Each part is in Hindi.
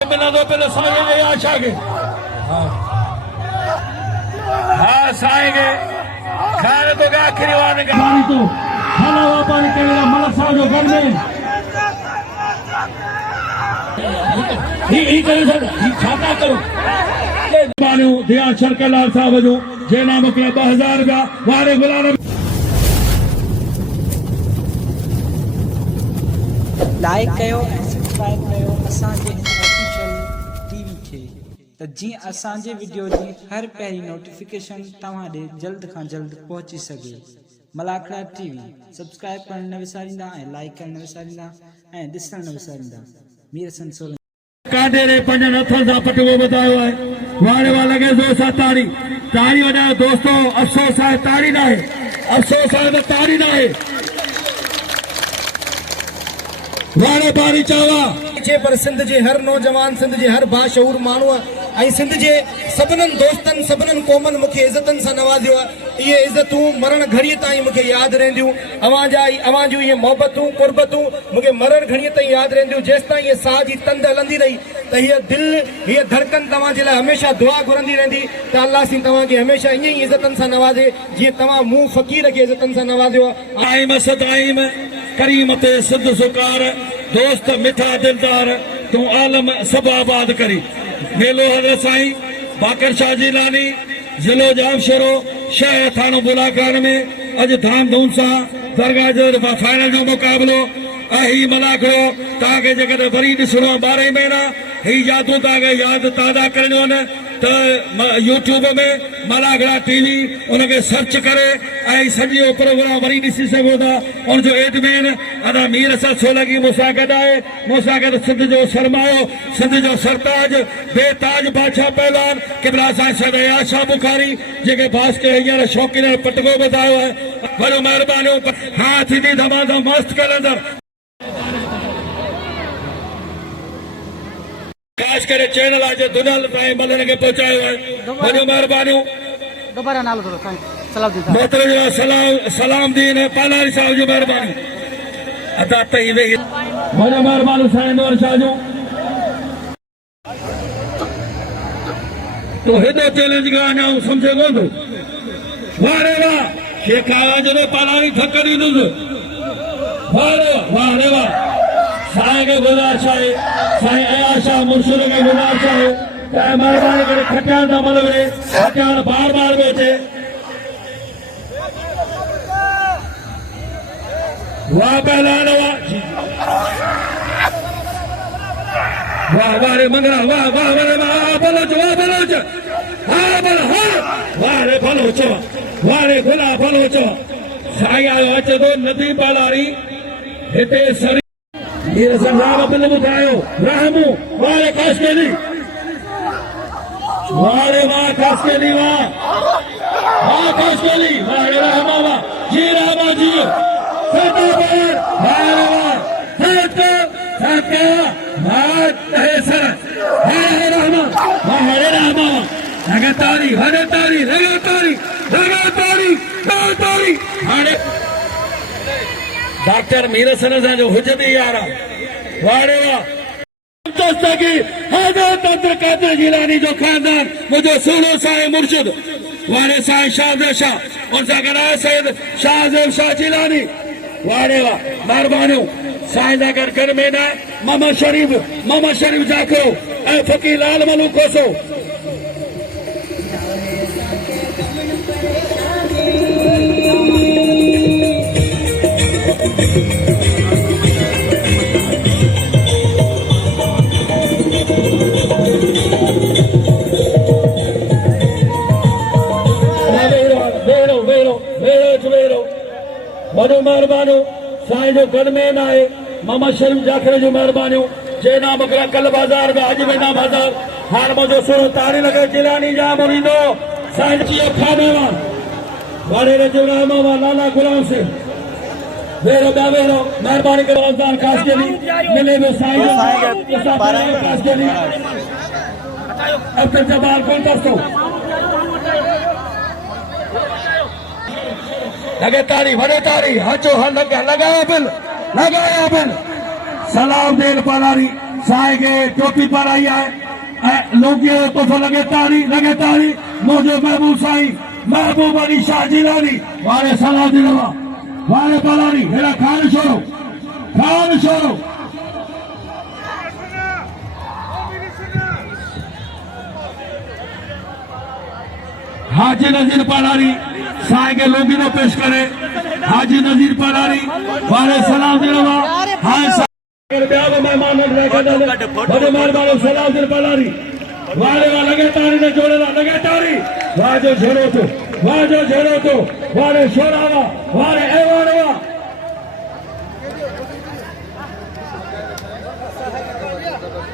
मिला दो पहले साईं आशा के हाँ साईं के खाने तो क्या आखिरी वाले का पानी तो खाना हुआ पानी करेगा मलक साहब जो घर में ही करे सर छाता करो मानो ध्यान शरकर लाल साहब जो जे नाम के 2000 रुपया वारे गुलाम लाइक कयो सब्सक्राइब कयो असांजे ऑफिशियल टीवी खे त जीअं असांजे वीडियो जी हर पहिरीं नोटिफिकेशन तव्हां ॾे जल्द खां जल्द पहुची सघे। मलाखड़ा टीवी सब्सक्राइब करण न विसारींदा ऐं लाइक करण न विसारींदा ऐं ॾिसण न विसारींदा। मीर हसन सोलंकी कांटे रे पंजन हथन सां पटको बतायो है वारे वाला लगे जो सा ताड़ी ताड़ी वजायो दोस्तों। अफसोस है ताड़ी ना है अफसोस है तो ताड़ी ना है वारे पारी चावा पर सिंध जे हर नौजवान सिंध जे हर बाशऊर माण्हू ऐं सिंध जे सभिननि दोस्तनि सभिननि क़ौमनि मूंखे इज़तनि सां नवाज़ियो आहे। इहे इज़तूं मरण घड़ीअ ताईं मूंखे यादि रहंदियूं। अवां जूं इहे मोहबतूं कुर्बतूं मूंखे मरण घड़ीअ ताईं यादि रहंदियूं। जेसिताईं इहे साह जी तंद हलंदी रही त हीअ दिलि हीअ धड़कन तव्हांजे लाइ हमेशह दुआ घुरंदी रहंदी त अल्लाह सिंह तव्हांखे हमेशह ईअं ई इज़तनि सां नवाज़े जीअं तव्हां मूं फ़क़ीर खे इज़तनि सां नवाज़ियो आहे। करीम ते सिद्ध सुकार दोस्त मिठा दिलदार तू आलम सब आबाद करी। मेलो हज़रत साईं बाकर शाह जिलानी जिलो जामशेरो शहर थानो बुलाकान में अज धाम धूम सां दरगाह जो फाइनल जो मुकाबलो ही मलाखड़ो तव्हांखे जेकॾहिं वरी ॾिसणो आहे 12 महीना ही यादूं तव्हांखे यादि ताज़ा करणियूं आहिनि त यूट्यूब में मलाखड़ा टीवी उनखे सर्च करे ऐं सॼो प्रोग्राम वरी ॾिसी सघो था। उनजो एडमिन अदा मीर हसन सोलंकी मूंसां गॾु आहे। मूंसां गॾु सिंध जो सरमायो सिंध जो सरताज बेताज बादशाह पहलवान किबला साईं सद आशा बुखारी जेके बास खे हींअर शौक़ीन पटको ॿुधायो आहे। वॾो महिरबानियूं हा थींदी धमाधम मस्त कलंदर खास करे चैनल आज दुनिया ताईं मदन के पहुंचायो है। वॾो महिरबानियूं दोबारा नालो थोरो साईं सलाउद्दीन मोहतरम जो सलाम दीन पालारी साहब जो महिरबानी अदा तई वे वॾो महिरबानी साईं नूर शाह जो तो हेॾो चैलेंज का अञा सम्झे कोन थो। वारे वाह शेख आवाज जो पालारी थक ॾींदुसि। वाह रे वाह साईं के गुज़ारिश आहे साईं आशा मुर्शिद के गुज़ारिश आहे त महिरबानी करे खटियान न मलवे खटियान बार बार बेचे। वाह पहलवान वाह वाह रे मंगरा वाह वाह रे वाह बलोच हाँ बल हाँ वाह रे बलोच वाह रे गुला बलोच साईं आयो अचे थो नदी पालारी हिते सरी मीर संसार बिल ॿुधायो रहमू वारे काशकेली वारे वाह काशकेली वाह काशकेली वारे रहमा वाह जी सदा पर वारे वाह सर हरे रहमा लगातारी हाणे डॉक्टर मीर हसन सां जो हुजती यार वारे वाह हज़रत कादिर जिलानी जो खानदान मुझो सूरो साईं मुर्शिद वारे साईं शाहज़ेब शाह उन सां गॾु आहे सैयद शाहज़ेब शाह जिलानी। वारे वाह महिरबानियूं साईं सां गॾु घर में न मोहम्मद शरीफ जाखो ऐं फ़कीर लाल मलू कोसो। वॾो महिरबानियूं साईं जो गणमेन आहे मोहम्मद शरीफ जाखरे जो महिरबानियूं जे नाम हिकिड़ा कल बाज़ार में अॼु वेंदा बाज़ार हाणे मुंहिंजो सुर तारी लॻे जिलानी जा मुरीदो साईं जी खामे मां वारे रे जुलाम मां लाला गुलाम सिंह वेरो ॿिया वेरो महिरबानी करे रमज़ान ख़ासि केली मिले में साईं ख़ासि केली अब्दुल जबाल कोन दस्तो लगे तारी वड़े तारी हचो लगाया बिल सलाम देन पालारी साईं खे टोपी पाराई आहे ऐं लोकीअ जो तोहफ़ो लॻे ताड़ी मुंहिंजो महबूब साईं महबूब अली शाह जिलानी वारे सलाहुद्दीन वारे बालानी हेड़ा खान छोड़ो हाजी नजीर पालारी साईं के लोगिनो पेश करे हाजी नजीर पालारी वाले सलाम दिलवा हाय साईं मेहमान बड़े मेहमान सलाम दिल पालारी वाले लगे तारी ने जोड़े लगे तारी वाजो झोड़ो तो वाले शोरावा वाले एवानवा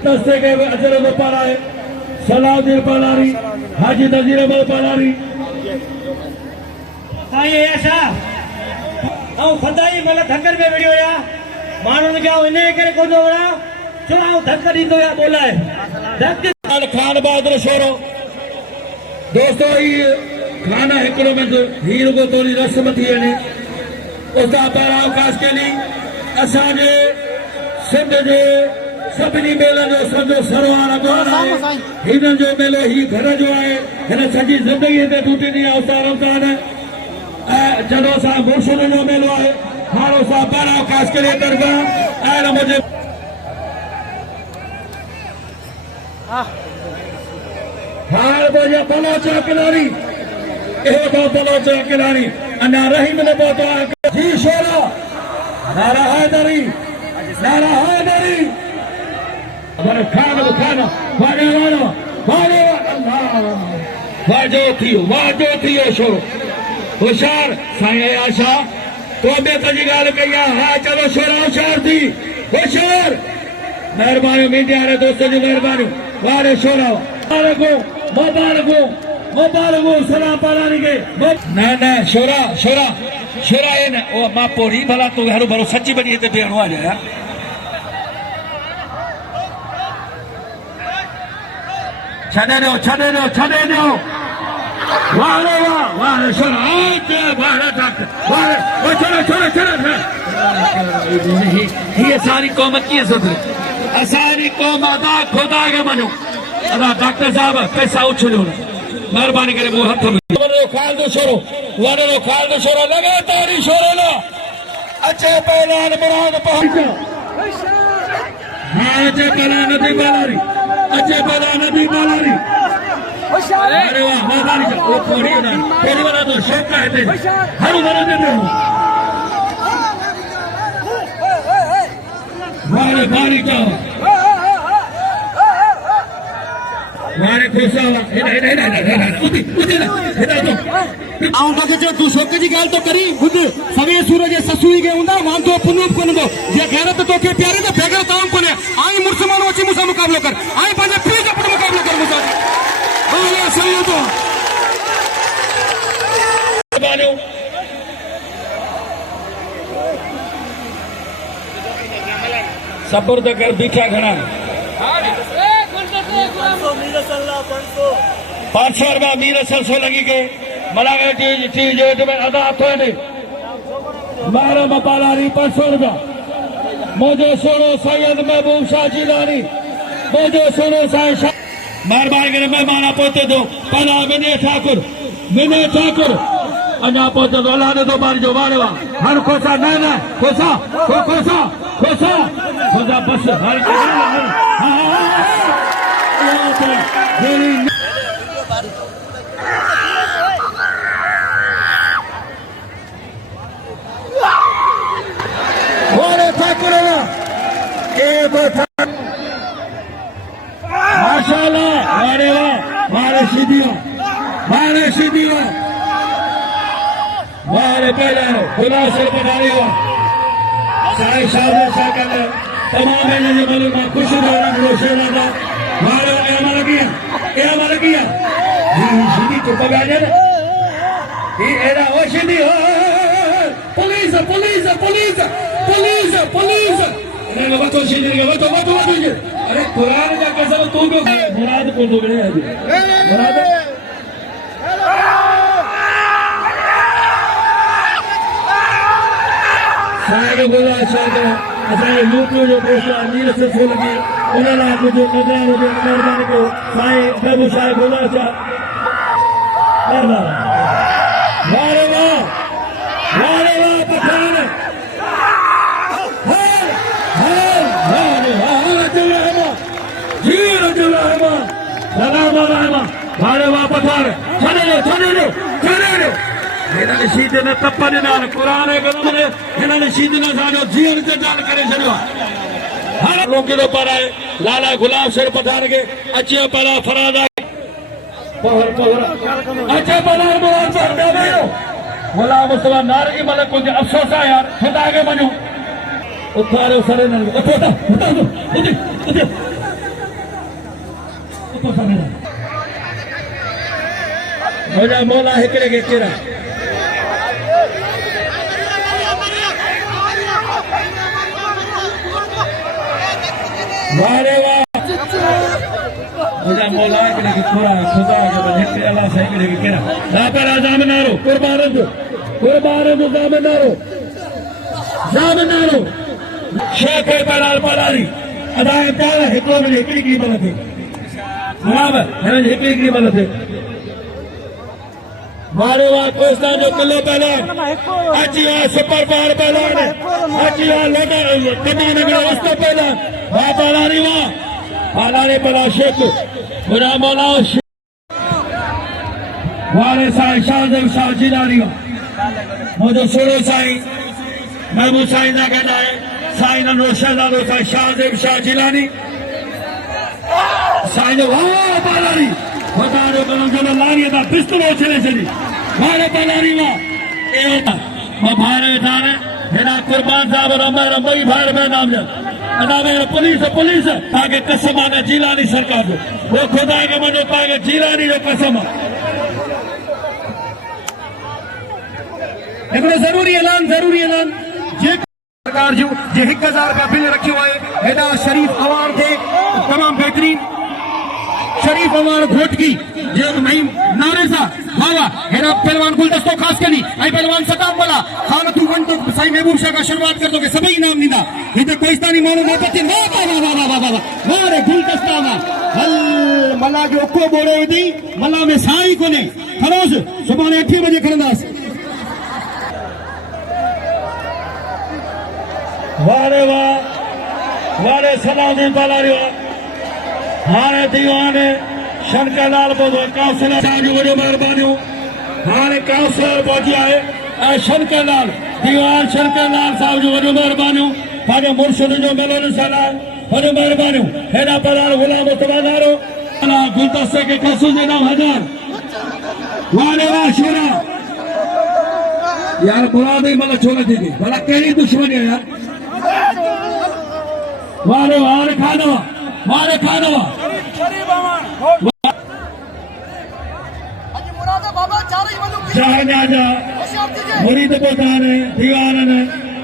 दस्ते के अजर में पालाए सलाउद्दीन पालारी हाजी नजीर अहमद पालारी साईं ऐसा आऊं सदाई मतलब धक्कर में विड़ियो या माण्हुनि खे आऊं इन्हे करे कोन थो वणा छो आऊं धक ॾींदो या ॿोलाए धक खान बहादुर शोरो दोस्तों ही खाना हिकिड़ो मिंट हीर को थोड़ी रस्म थी वञे उतां पहिरां अवकाश केली असांजे सिंध जे सभिनी मेलनि जो सॼो सरवार अॻवान आहे हिननि जो मेलो ही घर जो आहे हिन सॼी ज़िंदगीअ ते टुटंदी आहे उस्ताद रमज़ान ऐं जॾहिं असां मुर्शिद जो मेलो आहे हाणे असां पहिरां अवकाश केली तरफ़ां ऐं मुंहिंजे हार मुंहिंजा बलोच किलाड़ी इहो तो बलोच किलाड़ी अञा रहीम न पहुतो आहे जी शोरा नारा हैदरी खाना वाजो थियो छोरो होशियार साईं आशा तो बेत जी ॻाल्हि कई आहे हा चलो छोरा होशियार थी होशियार महिरबानी मीडिया वारे दोस्त जी महिरबानी वारे छोरा मुबारकूं सलाम पालानी के न छोरा ये न ओ मां पोड़ी भला तू हरो भरो सच्ची बनी ते बेणो आ जा छॾे ॾियो वाह छोरा ये सारी कौम कीअं सुधरे असांजी कौम अदा खुदा खे मञो अदा डॉक्टर साहब पैसा उछलियो महिरबानी करे मूं हथ में खालदो छोरो लगे तारी छोरो न अचे पहलान मुराद पहुंचो हाँ अचे पहलान नदी बालारी अरे वाह महिरबानी कर वो थोड़ी वाला तो शौक का है हर वाला दे दो वाले बारी जाओ वारे खुशा आऊं तोखे चयो तूं शौक़ जी ॻाल्हि तो करी ॿुध सवे सूरज ससुई खे हूंदा वांदो पुनूब कोन हूंदो जे गैरत तोखे प्यारे त बेगर ताम कोन्हे आई मुड़ुस माण्हू अची मूंसां मुक़ाबिलो कर आई पंहिंजे पीउ जो पुटु मुक़ाबिलो कर मूंसां सही हूंदो सब्र त कर बीठा घणा 500 रुपया मीर 600 लगी के मलागे टी जेट में अदा थोड़े मारा मपालारी 500 रुपया मुझे सोनो सैयद महबूब शाह जिलानी मुझे सोनो साईं शाह महिरबानी करे महिमान पहुंचे दो पहला विनय ठाकुर अञा पहुंचे दो अल्लाह ने तो बारी जो वारे वाह हर खोसा न खोसा बस माशाल्लाह वारे वाह वारे सीधियो वारे पहले खुदा से बनाने हुआ साईं साहब तमाम इन्हें मालूम है खुश रोशना वारे अमल किया सीधी चुप गया ये एरा ओ सीधी पुलिस अरे बतो सीधी के बतो अरे कुरान का कसम तू को मुराद को दो गए मुराद सारे बोला शायद असांजे यूपी जो दोस्त नीर सिलसिलो लॻी उन लाइ कुझु नज़रानो ॾियण महिरबानी कयो साईं महबूब साहिब गुलाब शाह वारे वाह पठान वारे वाह पठान हिननि शीत न तप ॾिना क़ुर हिननि शीत न असांजो जीवन चटान करे छॾियो आहे किलो पढ़ाए लाला गुलाब शेर पठान खे अचे पहिरां फराद अचे पहिरां गुलाम मुस्तफा नारगी मतलब कुछ अफसोस है यार खुदा के मनो उतारो सरे न उठो सरे मुझा मौला हिकड़े के केरा वारे वाह मुझा मौला हिकड़े के खुदा के बल हिकड़े अल्लाह से हिकड़े के केरा ला पर जामनारो कुर्बान जो जामनारो शेख पलाल पलाली अदाए पाल हिकड़ो में हिकड़ी क़ीमत थे बराबर हिन हिकड़ी क़ीमत थे वारे वाह कोस्तान जो किलो पहलवान अची आ सुपर पावर पहलवान अची आ लड़ा तमाम नगर वस्तो पहलवान वाह पलानी पला शेख बुरा मौला वाले साईं शाहदेव शाह जिलानी मुझे सोलो साईं महबूब साईं ना कहना है साईं नंदो शहजादो साईं शाहदेव शाह जिलानी साईं जो वाह पलानी बतारो करो जो लारी दा पिस्तलो छले छली वाले पलानी वाह भारे थाने हेरा कुर्बान साहब रमर मई भार में नाम जा अदा में पुलिस ताके कसम आने जिलानी सरकार जो वो खुदा के मनो पाके जिलानी जो कसम हिकिड़ो ज़रूरी ऐलान जे सरकार जो जे 1000 रुपया बिल रखियो आहे हेॾा शरीफ़ अवाम थे तमाम बेहतरीन शरीफ अवाम वोट की जे महीम नारे सा वाह हेरा पहलवान गुलदस्तो खास कनी आई पहलवान सताम वाला खान तू वन तो साईं महबूब शाह का शुरुआत कर दो के सभी इनाम नींदा हिते कोइस्तानी माण्हू मोहब्बत वाह रे गुलदस्ता वा हल मला जो को बोड़े दी मला में साई कोने खरोस सुभाणे 8 बजे खणंदास वारे सलाउद्दीन पलारी हाणे दीवान शंकरलाल काउंसलर साहब जो वॾो महिरबानियूं हाणे काउंसलर पहुची आहे ऐं शंकरलाल दीवान शंकरलाल साहब जो वॾो महिरबानियूं पंहिंजे मुर्शिद जो मेलो निशान आहे वॾो महिरबानियूं हेॾा पलार गुलाम मुस्तफा नारो गुलदस्ते के कसू जे नाम 1000 वारे वाह शेरा यार मुराद ही मतलब छोड़ दी भला कहिड़ी दुश्मनी है यार वारे खानवा जा मुरीद पोतान दीवान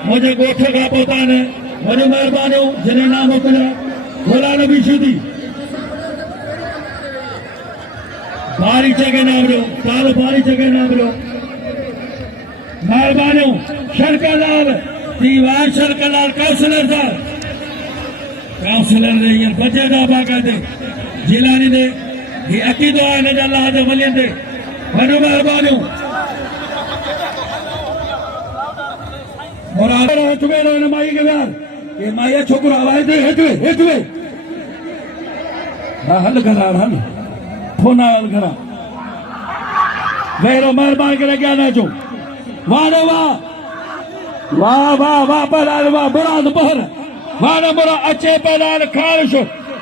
मुझे गोठ का पोतान मुझे मेहरबानियों जिन्हें नाम मोकिलिया भोला नबी शुदी भारी जगह नाम लो तालो भारी जगह नाम लो मेहरबानियों शंकरलाल दीवान शंकरलाल काउंसलर साहब काउंसलर ने ये बजेदा बाकायदे जिलानी ने ये अकीदो है ने अल्लाह जो वलियन दे वॾो महिरबानियूं और आदर है तुम्हें इन माई के यार ये माई छोकरो आवाज दे हेठ वे हां हल करा हल फोन हल करा वेरो मेहरबान करे क्या ना जो वाह पलाल वाह मुराद बहर वारे मुरा अचे पलाल खारिश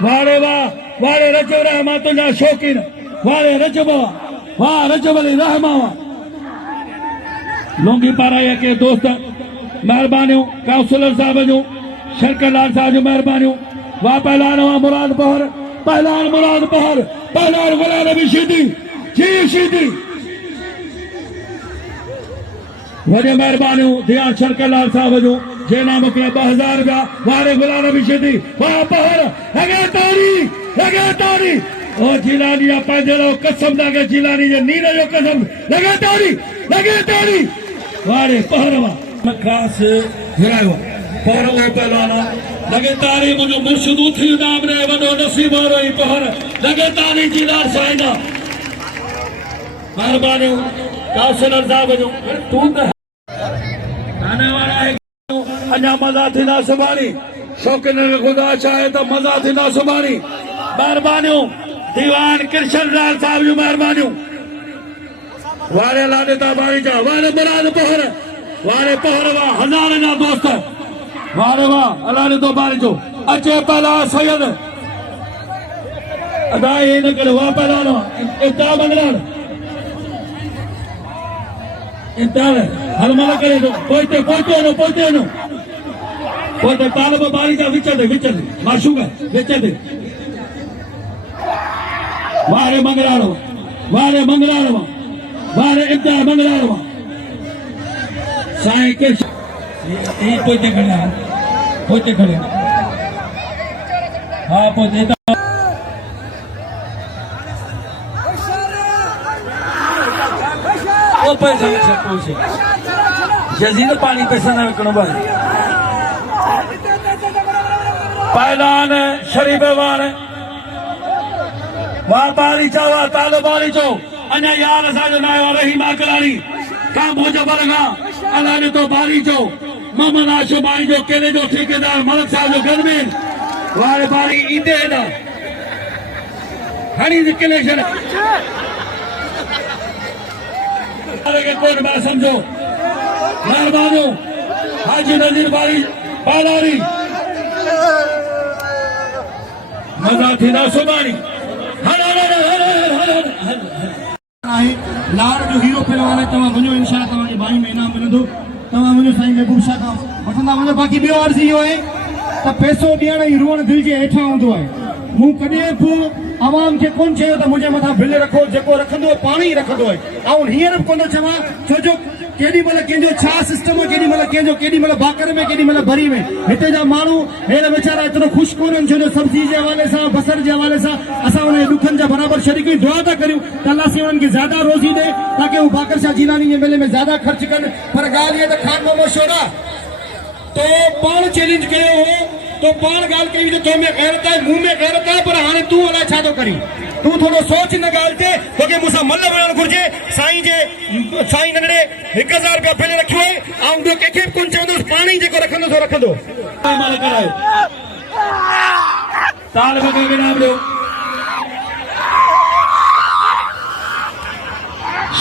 वारे रजब रहमतुल्लाह शौकीन वारे रजब वाह रजब अली रहमा लोंगी पाराया के दोस्त मेहरबानियों काउंसलर साहब जो शंकरलाल साहब जो मेहरबानियों वाह पहलान मुराद बहर पहलान गुलाम नबी शीदी वॾे महिरबानियूं ध्यान शंकरलाल साहब जो जे नाम मोकिलिया 2000 रुपया वारे गुलाम नबी शीदी वाह पहर लगे तारी ओ जिलानी पंहिंजे लाइ कसम लगे जिलानी जे नीर जो कसम लगे तारी वारे पहर वा खास घुरायो पर वो पहलवाना लगे तारी मुझे मुर्शिद उथी नाम रे वडो नसीब रही पहर लगे तारी जीदार साइना मेहरबानी कासिल साहब जो तू तो आने वाला है अञा मजा थी ना सुभानी शौक़ीन खे खुदा चाहे तो मजा थी ना सुभानी मेहरबानियूं दीवान कृष्ण लाल साहब जो मेहरबानियूं वारे लाडेता बाई जा वारे मुराद पहर वारे पहर वा हज़ार ना दोस्त वारे वाह अलाने तो बारी जो अचे पहला सैयद अदाई न करे वाह पहला नो इब्ता मंगलान इब्ता हर मल करे तो पोइते नो पोइते तालब बारी जा विच दे माशूक विच दे वारे मंगलानो वारे इब्ता मंगलानो साईं के ये पोइते खड़े हाँ पोइते वो पैसा पहुंचे जजीर पानी पैसा ना विकणो भाई पहलान शरीफ वार वाह बारी चो वाह तालो बारी चो अञा यार असांजो नायो रहीम आकलानी का भोज बरगा अलाने तो बारी चो मोहम्मद आशो बारी जो केले जो ठेकेदार मलक साहब जो घर में वारे बारी ईंदे ना हणी निकले छड़ अरे के कोट में समझो मेहरबानो हाजी नजीर बारी पालारी मजा थी ना सुबानी लार जो हीरो पहलवान है तमाम वञो इंशाअल्लाह तव्हां जे भाई में इनाम मिलंदो तव्हां वञो साईं महबूब शाह खां वठंदा वञो बाक़ी ॿियो अर्ज़ी इहो आहे त पैसो ॾियण ई रुअण दिलि जे हेठां हूंदो आहे मूं कॾहिं बि आवाम खे कोन चयो त मुंहिंजे मथां बिल रखो जेको रखंदो पाण ई रखंदो आहे ऐं हींअर बि कोन थो चवां छो जो केॾी महिल कंहिंजो छा सिस्टम आहे केॾी महिल कंहिंजो केॾी महिल बाकर में केॾी महिल भरी में हिते जा माण्हू हेॾा वीचारा एतिरो ख़ुशि कोन्हनि छो जो सब्जी जे हवाले सां बसर जे हवाले सां असां उन ॾुखनि जा बराबरि शरीक दुआ था करियूं त अल्लाह से उन्हनि खे ज़्यादा रोज़ी ॾे ताकी हू बाकर शाह जीलानी जे मेले में ज़्यादा ख़र्च कनि पर ॻाल्हि इहा त खान मोहम्मद शोरा तो पाण चैलेंज कयो हो तो पाण ॻाल्हि कई जो तो में गैरत आहे मुंह में गैरत आहे पर हाणे तूं अलाए छा थो करी तूं थोरो सोच न ॻाल्हि ते तोखे मूंसां मल वञणु घुरिजे साईं नंढड़े 1000 रुपया पहले रखियो आहे ऐं ॿियो कंहिंखे बि कोन चवंदुसि पाण ई जेको रखंदो सो रखंदो ताल बगे इनाम ॾियो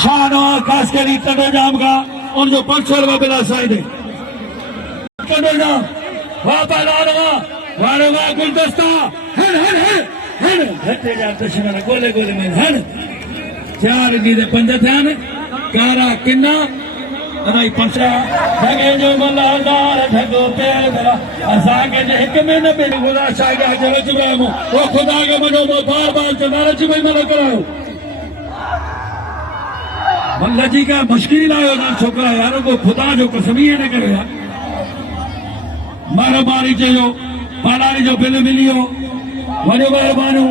शान और खास करी टंडो जाम का उनजो 500 रुपया बिला साईं दे टंडो जाम वाह पहलवान वारे वाह गुलदस्ता हन घटे जा दुश्मन गोले गोले में हन 4 ॾींहं 5 थिया आहिनि कारा किना अनाई पंचा ठगे जो मलादार ठगो पेदरा असांखे हिक में न मिली खुदा शायद जल चुरामो वो खुदा के मनो बार बार चनार जी भाई मल करायो मल्ला जी का मुश्किल आयो ना छोकरा यारो को खुदा जो कसमी न करे यार मारा मारी चयो पालारी जो बिल मिलियो वॾो महिरबानी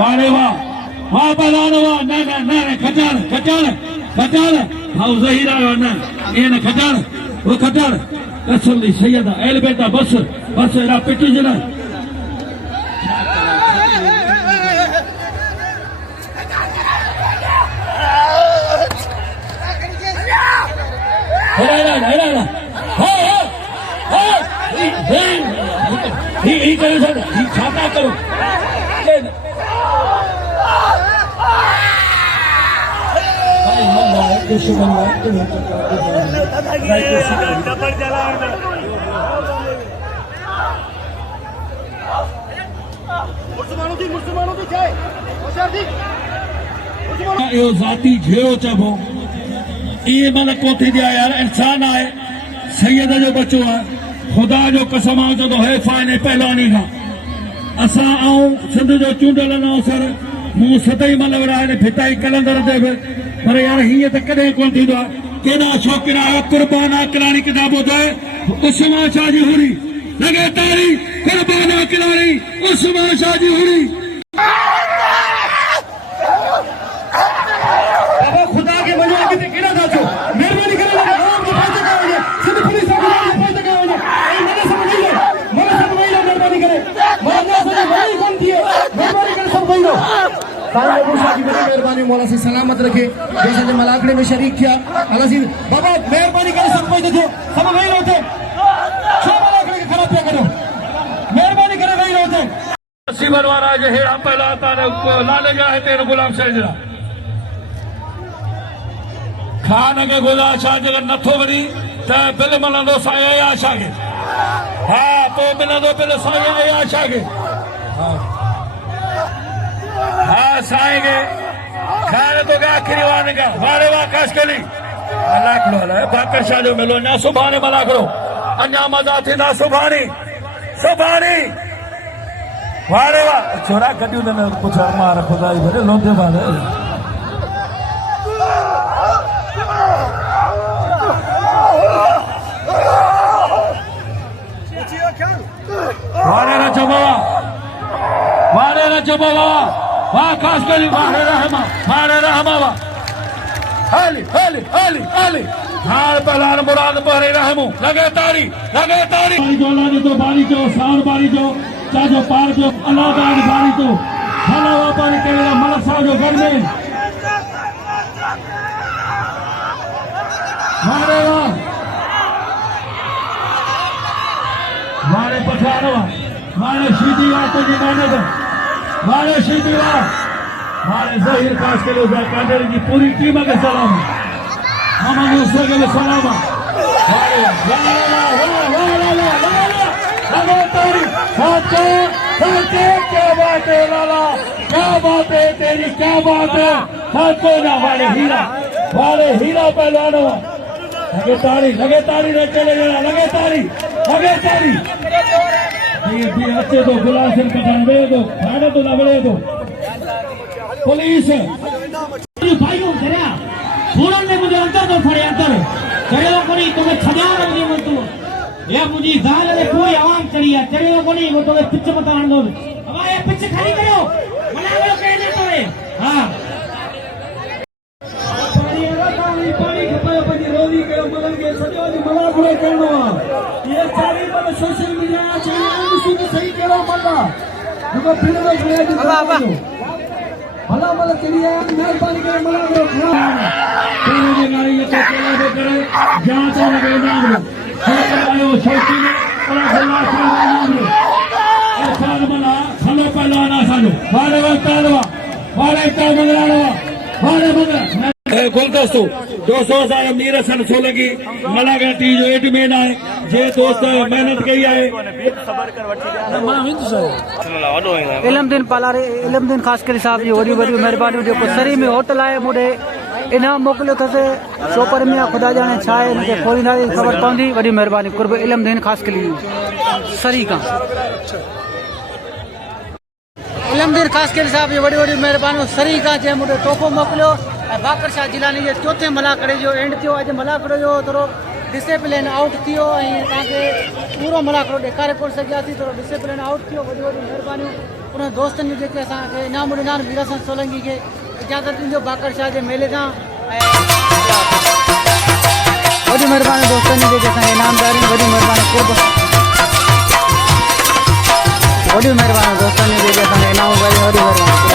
वारे वाह पहलवान वाह न खटाण हाउ ज़हीरा न ये न खटाण वो खटाण रसूल सैयदा एल बेटा बस एरा पिटी जना हेड़ा ही करे सर ही छाता करो इहो ज़ाती झेड़ो चइबो इहे मन कोठी दिया यार इंसान आहे सैयद जो बच्चो आहे खुदा जो कसम आहे जो है फाइने पहलवानी का असा सिंध जो चूंडल अवसर मूं सतई मल विराए फिताई कलंदर ते बि पर यार हीअं त कॾहिं कोन थींदो आहे केॾा शौक़ीन आहे कुर्बान अकलाणी किताब ॿुधाए उस्मान शाह जी हुरी लॻे तारी कुर्बान अकलाणी उस्मान शाह जी हुरी बाबा खुदा के मनो अॻिते केॾा था अचो महिरबानी करे आवाम खे फ़ाइदो कयो वञे सिंध पुलिस सां फ़ाइदो कयो वञे जो साईं अबू शाह जी बड़ी मेहरबानी मौला से सलामत रखे जैसे जे मलाकड़े में शरीक किया अल्लाह जी बाबा मेहरबानी करे सब कोई देखो सब वही रहते छह मलाकड़े के खराब पे करो मेहरबानी करे वही रहते सीवर वारा जे हेड़ा पहला तारे लाले गया है तेरे गुलाम सैजरा खान के गुला शाह जगर नथो वरी त बिल मलंदो साईं आशा के हाँ तो मिलंदो बिल साईं आशा के हाँ साईं के खाने तो क्या आखिरी वाने का वारे वाकाश कली लाख लो है बाकर शाह जो मिलो ना सुभाने मला करो अन्या मजा थी ना सुभानी सुभानी वारे वाह छोरा कटियो ने कुछ मार खुदाई भरे लोटे वाले वारे रचो बाबा वाह खास करी वारे रहमा वाह हाली हाल पहलान मुराद बहरे रहमू लगे तारी बारी तो बारी जो सार बारी जो चाजो पार जो अलाबाद बारी तो हलावा पारी केला मलसा जो घर में मारे पठारवा मारे शीदीवा तो जिमाने का मारे शीदीवा मारे जहीर खास के लोग कादर की पूरी टीम के सलाम हम उसके के सलाम वाह सच्चे क्या बात है लाला क्या बात है तेरी क्या बात है सच्चे ना वाले हीरा पहलवान लगे तारी न चले जाना लगे तारी ये अच्छे तो गुलाम सिंह कटान दे दो खाने तो लगे दो पुलिस भाइयों चला फूरन ने मुझे अंदर तो फड़े अंदर चलो कोनी तुम्हें छजान मुझे मत तू ये मुझे जान ने पूरी आवाम चली है चलो कोनी वो तुम्हें पिच बताने दो अब ये पिच खाली करो मना लो कहने तो हां पानी खपायो पंजी रोली के मलन के सजो दी मला पूरा करनो ये चारी पर सोशल मीडिया चैनल में सही करो मल्ला देखो फिर में गया भला भला चलिए मेहरबानी करे मला करो तेरे जे गाड़ी ये तो केला दे करे जांच लगे नाम लो आयो छोटी में बड़ा भला नाम लो ऐसा बना खलो पहलवान सालो वारे गुलदस्तो दोस्तों असांजो मीर हसन सोलंकी मलागढ़ टी जो एडमिन आहे जे दोस्त मेहनत कई आहे इलमदीन पालारे इलमदीन खासकरी साहब जी वॾी महिरबानी जेको सरी में होटल आहे मूंॾे इनाम मोकिलियो अथसि चोपर में ख़ुदा ॼाणे छा आहे हिनखे खोलींदासीं ख़बर पवंदी वॾी महिरबानी कुर्ब इलमदीन खासकरी सरी खां इलमदीन खासकरी साहब जी वॾी महिरबानी सरी खां जंहिं मूंखे तोहफ़ो मोकिलियो बाकर शाह जिलानी जे चौथे मलाकड़े जो एंड थियो अॼु मलाकड़े जो थोरो डिसिप्लिन आउट थियो ऐं तव्हांखे पूरो मलाकड़ो ॾेखारे कोन सघियासीं थोरो डिसिप्लिन आउट थियो वॾी महिरबानियूं उन दोस्तनि जेके असांखे इनाम ॾिना मीर हसन सोलंकी खे इजाज़त ॾींदो बाकर शाह जे मेले सां वॾी महिरबानी दोस्तनि जेके असांखे इनामदारी वॾी महिरबानी वॾी महिरबानी दोस्तनि जेके असांखे इनाम वॾी महिरबानी